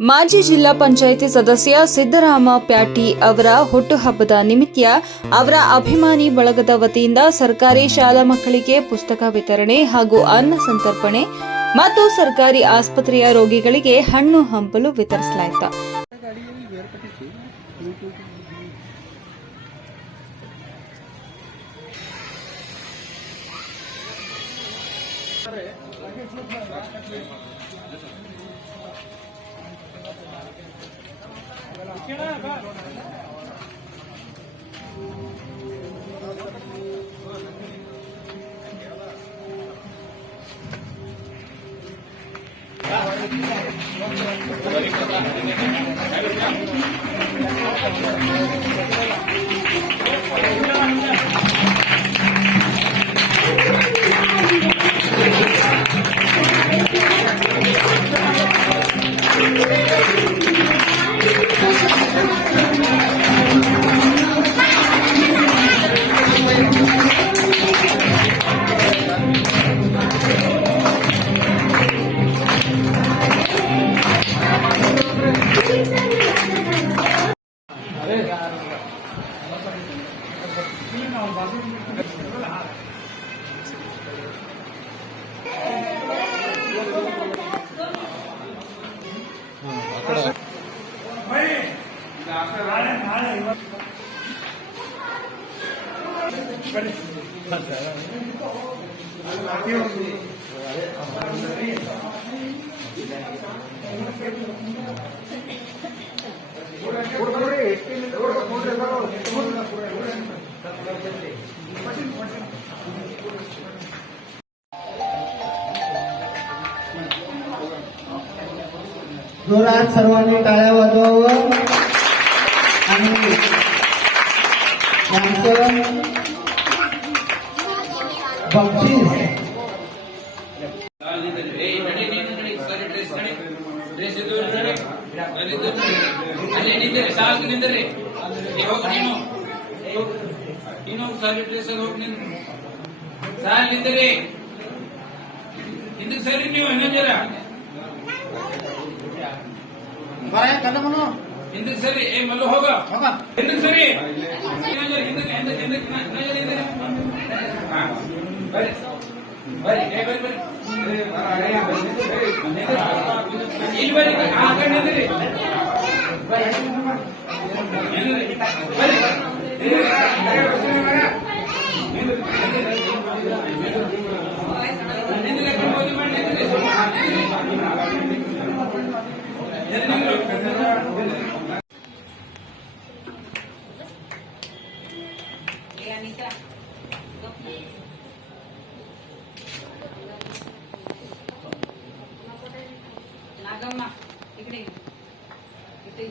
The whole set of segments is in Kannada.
ಮಾಜಿ ಜಿಲ್ಲಾ ಪಂಚಾಯಿತಿ ಸದಸ್ಯ ಸಿದ್ದರಾಮ ಪ್ಯಾಟಿ ಅವರ ಹುಟ್ಟುಹಬ್ಬದ ನಿಮಿತ್ತ ಅವರ ಅಭಿಮಾನಿ ಬಳಗದ ವತಿಯಿಂದ ಸರ್ಕಾರಿ ಶಾಲಾ ಮಕ್ಕಳಿಗೆ ಪುಸ್ತಕ ವಿತರಣೆ ಹಾಗೂ ಅನ್ನ ಸಂತರ್ಪಣೆ ಮತ್ತು ಸರ್ಕಾರಿ ಆಸ್ಪತ್ರೆಯ ರೋಗಿಗಳಿಗೆ ಹಣ್ಣು ಹಂಪಲು ವಿತರಿಸಲಾಯಿತು. जोरात सर्वांनी टाळ्या वाजवावं आणि बक्षीस ಹಿಂದಕ್ಕೆ ಸರಿ ಮಲ್ಲು ಹೋಗ ಹಿಂದಕ್ಕೆ ಸರಿ ಇಲ್ಲಿ ಬರ್ರಿ ಆ ಕಡೆ नागम्मा इकडे इथे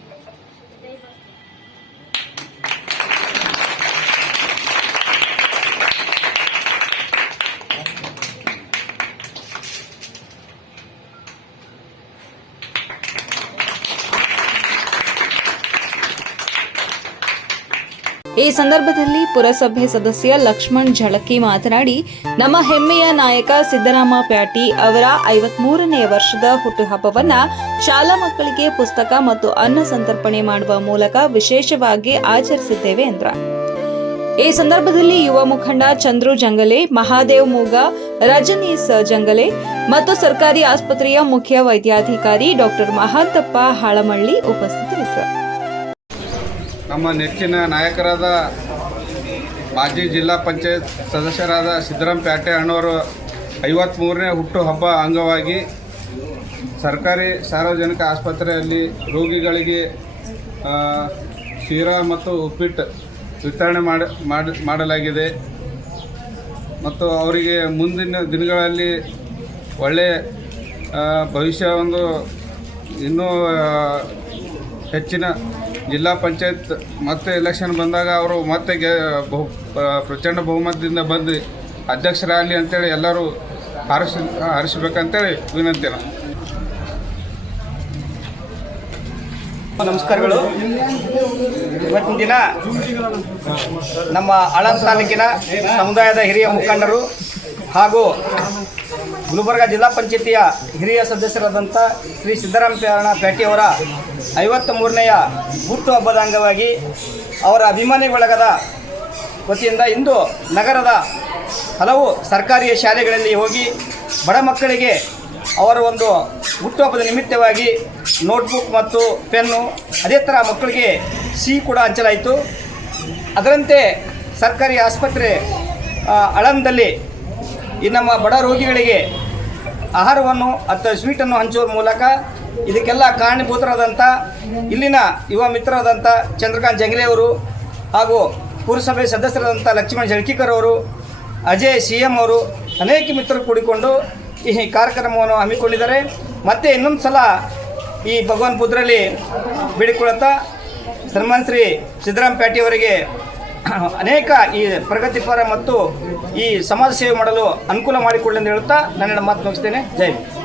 ಈ ಸಂದರ್ಭದಲ್ಲಿ ಪುರಸಭೆ ಸದಸ್ಯ ಲಕ್ಷ್ಮಣ್ ಝಳಕಿ ಮಾತನಾಡಿ, ನಮ್ಮ ಹೆಮ್ಮೆಯ ನಾಯಕ ಸಿದ್ದರಾಮ ಪ್ಯಾಟಿ ಅವರ 53ನೇ ವರ್ಷದ ಹುಟ್ಟುಹಬ್ಬವನ್ನ ಶಾಲಾ ಮಕ್ಕಳಿಗೆ ಪುಸ್ತಕ ಮತ್ತು ಅನ್ನ ಸಂತರ್ಪಣೆ ಮಾಡುವ ಮೂಲಕ ವಿಶೇಷವಾಗಿ ಆಚರಿಸಿದ್ದೇವೆ ಎಂದರು. ಈ ಸಂದರ್ಭದಲ್ಲಿ ಯುವ ಮುಖಂಡ ಚಂದ್ರು ಜಂಗಲೆ, ಮಹಾದೇವ್ ಮೂಗ, ರಜನೀಸ್ ಜಂಗಲೆ ಮತ್ತು ಸರ್ಕಾರಿ ಆಸ್ಪತ್ರೆಯ ಮುಖ್ಯ ವೈದ್ಯಾಧಿಕಾರಿ ಡಾ ಮಹಾಂತಪ್ಪ ಹಾಳಮಳ್ಳಿ ಉಪಸ್ಥಿತರಿದ್ದರು. ನಮ್ಮ ನೆಚ್ಚಿನ ನಾಯಕರಾದ ಮಾಜಿ ಜಿಲ್ಲಾ ಪಂಚಾಯತ್ ಸದಸ್ಯರಾದ ಸಿದ್ದರಾಮ ಪ್ಯಾಟೆ ಅಣ್ಣವರು 53ನೇ ಹುಟ್ಟುಹಬ್ಬ ಅಂಗವಾಗಿ ಸರ್ಕಾರಿ ಸಾರ್ವಜನಿಕ ಆಸ್ಪತ್ರೆಯಲ್ಲಿ ರೋಗಿಗಳಿಗೆ ಶಿರಾ ಮತ್ತು ಉಪ್ಪಿಟ್ಟು ವಿತರಣೆ ಮಾಡಲಾಗಿದೆ ಮತ್ತು ಅವರಿಗೆ ಮುಂದಿನ ದಿನಗಳಲ್ಲಿ ಒಳ್ಳೆಯ ಭವಿಷ್ಯ ಒಂದು ಇನ್ನೂ ಹೆಚ್ಚಿನ ಜಿಲ್ಲಾ ಪಂಚಾಯತ್ ಮತ್ತೆ ಎಲೆಕ್ಷನ್ ಬಂದಾಗ ಅವರು ಮತ್ತೆ ಪ್ರಚಂಡ ಬಹುಮತದಿಂದ ಬಂದು ಅಧ್ಯಕ್ಷರಾಗಲಿ ಅಂತೇಳಿ ಎಲ್ಲರೂ ಹಾರಿಸಬೇಕಂತೇಳಿ ವಿನಂತಿ. ನಮಸ್ಕಾರಗಳು. ಇವತ್ತಿನ ದಿನ ನಮ್ಮ ಆಳಂದ ತಾಲೂಕಿನ ಸಮುದಾಯದ ಹಿರಿಯ ಮುಖಂಡರು ಹಾಗೂ ಗುಲ್ಬರ್ಗ ಜಿಲ್ಲಾ ಪಂಚಾಯತಿಯ ಹಿರಿಯ ಸದಸ್ಯರಾದಂಥ ಶ್ರೀ ಸಿದ್ದರಾಮ ಪ್ಯಾಟಿಯವರ 53ನೇಯ ಹುಟ್ಟುಹಬ್ಬದ ಅಂಗವಾಗಿ ಅವರ ಅಭಿಮಾನಿ ಬಳಗದ ವತಿಯಿಂದ ಇಂದು ನಗರದ ಹಲವು ಸರ್ಕಾರಿ ಶಾಲೆಗಳಲ್ಲಿ ಹೋಗಿ ಬಡ ಮಕ್ಕಳಿಗೆ ಅವರ ಒಂದು ಹುಟ್ಟುಹಬ್ಬದ ನಿಮಿತ್ತವಾಗಿ ನೋಟ್ಬುಕ್ ಮತ್ತು ಪೆನ್ನು, ಅದೇ ಥರ ಮಕ್ಕಳಿಗೆ ಸಿಹಿ ಕೂಡ ಹಂಚಲಾಯಿತು. ಅದರಂತೆ ಸರ್ಕಾರಿ ಆಸ್ಪತ್ರೆ ಆಳಂದದಲ್ಲಿ ಈ ನಮ್ಮ ಬಡ ರೋಗಿಗಳಿಗೆ ಆಹಾರವನ್ನು ಅಥವಾ ಸ್ವೀಟನ್ನು ಹಂಚುವ ಮೂಲಕ ಇದಕ್ಕೆಲ್ಲ ಕಾರಣೀಭೂತರಾದಂಥ ಇಲ್ಲಿನ ಯುವ ಮಿತ್ರರಾದಂಥ ಚಂದ್ರಕಾಂತ್ ಜಂಗ್ಲೆ ಅವರು ಹಾಗೂ ಪುರಸಭೆ ಸದಸ್ಯರಾದಂಥ ಲಕ್ಷ್ಮಣ್ ಜಳಕಿಕರ್ ಅವರು, ಅಜಯ್ CM ಅವರು, ಅನೇಕ ಮಿತ್ರರು ಕೂಡಿಕೊಂಡು ಈ ಕಾರ್ಯಕ್ರಮವನ್ನು ಹಮ್ಮಿಕೊಂಡಿದ್ದಾರೆ. ಮತ್ತು ಇನ್ನೊಂದು ಸಲ ಈ ಭಗವಾನ್ ಬುದ್ರಲ್ಲಿ ಬೇಡಿಕೊಳ್ಳುತ್ತಾ ಸನ್ಮಾನ್ ಶ್ರೀ ಸಿದ್ದರಾಮ ಪ್ಯಾಟಿಯವರಿಗೆ ಅನೇಕ ಈ ಪ್ರಗತಿಪರ ಮತ್ತು ಈ ಸಮಾಜ ಸೇವೆ ಮಾಡಲು ಅನುಕೂಲ ಮಾಡಿಕೊಳ್ಳಿ ಎಂದು ಹೇಳುತ್ತಾ ನನ್ನ ಮಾತು ಮುಗಿಸ್ತೇನೆ. ಜೈ ಹಿಂದ್.